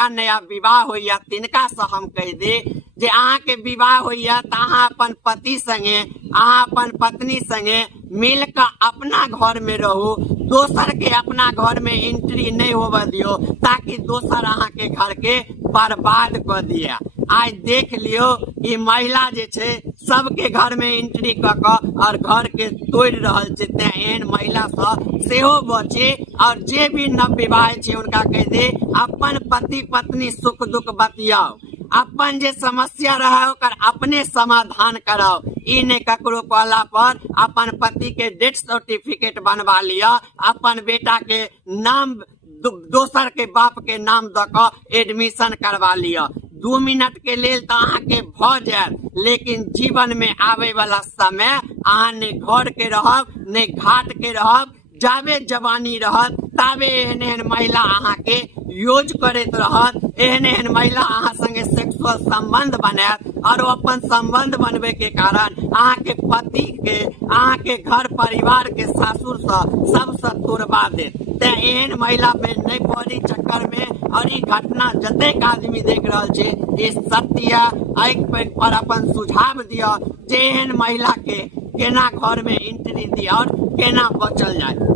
जिनका नया विवाह होइया तिनका से हम कह दे जे अहाँ के विवाह होइया त अहाँ अपन पति संगे अहाँ अपन पत्नी संगे मिल कर अपना घर में रहू, दोसर के अपना घर में एंट्री नहीं होबे दियो ताकि दोसर अहाँ के घर के बर्बाद कर दिया। आज देख लियो ई महिला जे छे सबके घर में एंट्री क और घर के तोड़ रहल छे। ते एहन महिला से बचे और जे भी नवविवाह छे उनका कह दे अपन पति पत्नी सुख दुख बतियाओ, अपन जे समस्या रहा ओकर अपने समाधान कराओ। ई ने ककरो कहला पर अपन पति के डेथ सर्टिफिकेट बनवा लिया, अपन बेटा के नाम दोसर के बाप के नाम दक एडमिशन करवा लिया। 2 मिनट के लेल तो अहाँ के भ जाए, लेकिन जीवन में आवे वाला समय अहाँ ने घर के रहब ने घाट के रहब। जावे जवानी रहत तावे एहन एहन महिला अहाँ के यूज करत रहत, एहन एहन महिला अहाँ संगे सेक्सुअल संबंध बनात और अपन संबंध बनबे के कारण अहाँ के पति के अहाँ के घर परिवार के सासुर से सबसे तोड़वा देत। ते एहन महिला में नहीं पड़ी चक्कर में। और ये घटना जतेक आदमी देख रहा छे ये सत्य आँख पर अपन सुझाव दिया जे एहन महिला के केना घर में एंट्री दिया और केना बचल जाए।